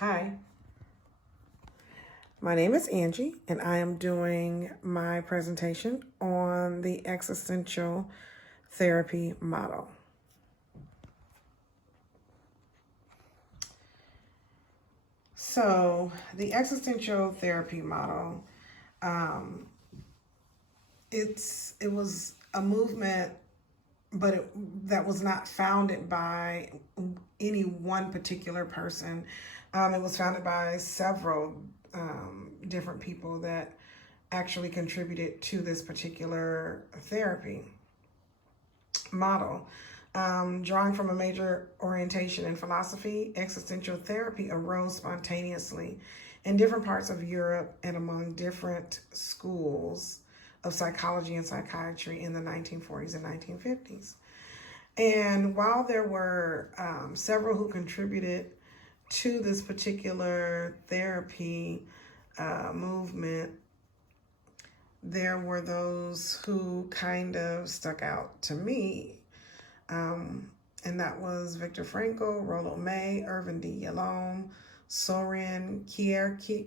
Hi, my name is Angie, and I am doing my presentation on the existential therapy model. So, the existential therapy model, um, it was a movement, but that was not founded by any one particular person. It was founded by several different people that actually contributed to this particular therapy model. Drawing from a major orientation in philosophy, existential therapy arose spontaneously in different parts of Europe and among different schools of psychology and psychiatry in the 1940s and 1950s. And while there were several who contributed to this particular therapy movement, there were those who kind of stuck out to me. And that was Viktor Frankl, Rollo May, Irvin D. Yalom, Soren Kierkegaard,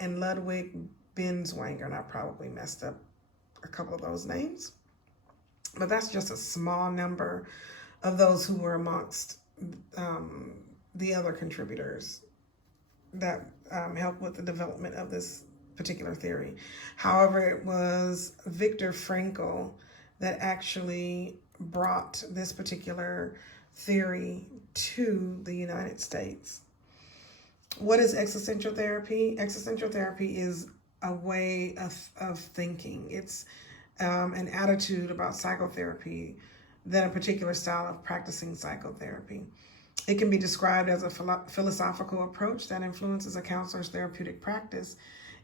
and Ludwig Binswanger. And I probably messed up a couple of those names. But that's just a small number of those who were amongst the other contributors that helped with the development of this particular theory. However, it was Viktor Frankl that actually brought this particular theory to the United States. What is existential therapy? Existential therapy is a way of thinking. It's an attitude about psychotherapy than a particular style of practicing psychotherapy. It can be described as a philosophical approach that influences a counselor's therapeutic practice.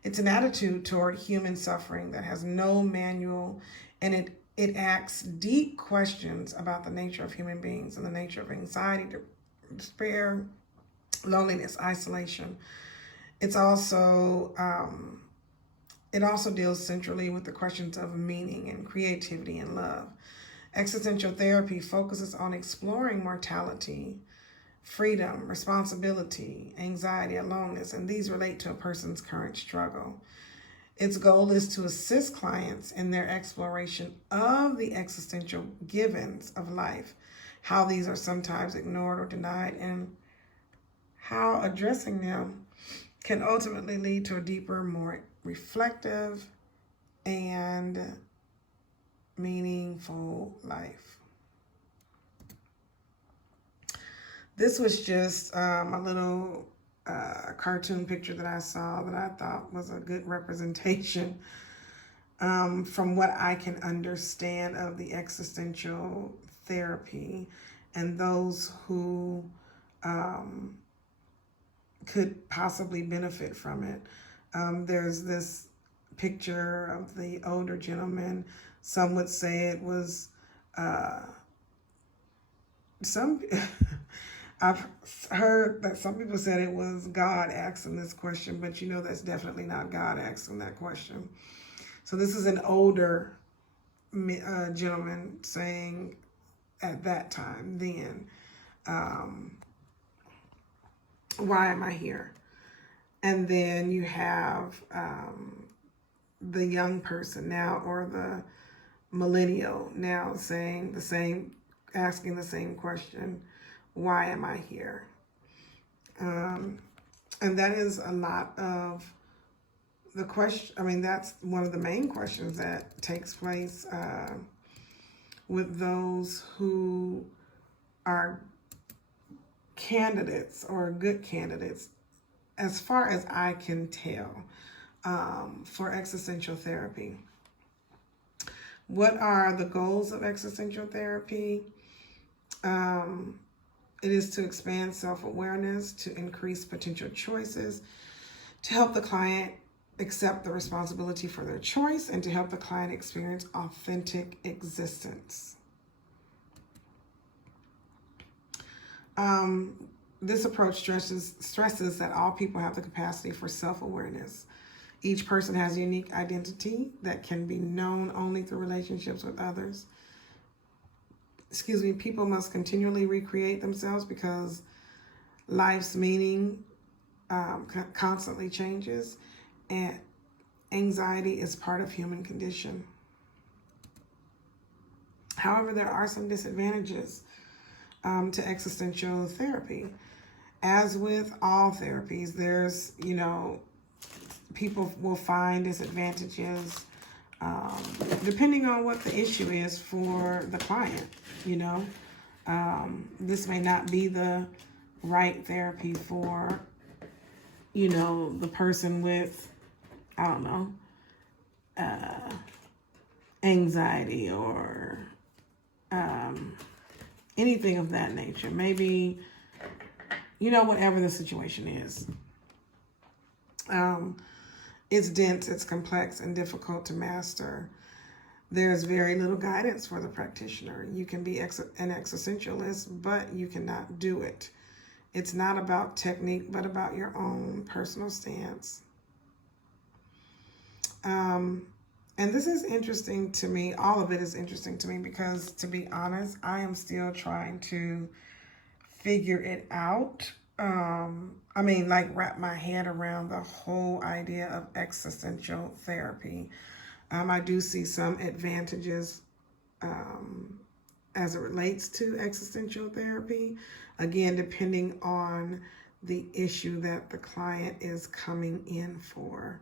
It's an attitude toward human suffering that has no manual, and it asks deep questions about the nature of human beings and the nature of anxiety, despair, loneliness, isolation. It's also it also deals centrally with the questions of meaning and creativity and love. Existential therapy focuses on exploring mortality, freedom, responsibility, anxiety, aloneness, and these relate to a person's current struggle. Its goal is to assist clients in their exploration of the existential givens of life, how these are sometimes ignored or denied, and how addressing them can ultimately lead to a deeper, more reflective, and meaningful life. This was just a little cartoon picture that I saw that I thought was a good representation from what I can understand of the existential therapy and those who could possibly benefit from it. There's this picture of the older gentleman. Some would say it was some I've heard that some people said it was God asking this question, but you know that's definitely not God asking that question. So this is an older gentleman saying at that time then, why am I here? And then you have the young person now, or the millennial now, saying the same, asking the same question, why am I here? And that is a lot of the question. I mean, that's one of the main questions that takes place with those who are candidates or good candidates, as far as I can tell, for existential therapy. What are the goals of existential therapy? It is to expand self-awareness, to increase potential choices, to help the client accept the responsibility for their choice, and to help the client experience authentic existence. This approach stresses that all people have the capacity for self-awareness. Each person has a unique identity that can be known only through relationships with others. People must continually recreate themselves because life's meaning constantly changes, and anxiety is part of human condition. However, there are some disadvantages to existential therapy. As with all therapies, there's, people will find disadvantages depending on what the issue is for the client, This may not be the right therapy for, the person with, I don't know, anxiety or anything of that nature. Maybe, whatever the situation is. It's dense, it's complex, and difficult to master. There's very little guidance for the practitioner. You can be an existentialist, but you cannot do it. It's not about technique, but about your own personal stance. And this is interesting to me. All of it is interesting to me because, to be honest, I am still trying to figure it out. Wrap my head around the whole idea of existential therapy. I do see some advantages as it relates to existential therapy. Again, depending on the issue that the client is coming in for.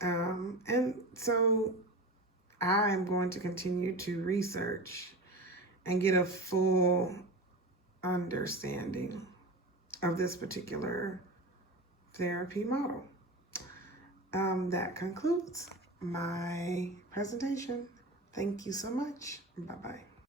And so I'm going to continue to research and get a full understanding of this particular therapy model. That concludes my presentation. Thank you so much. Bye-bye.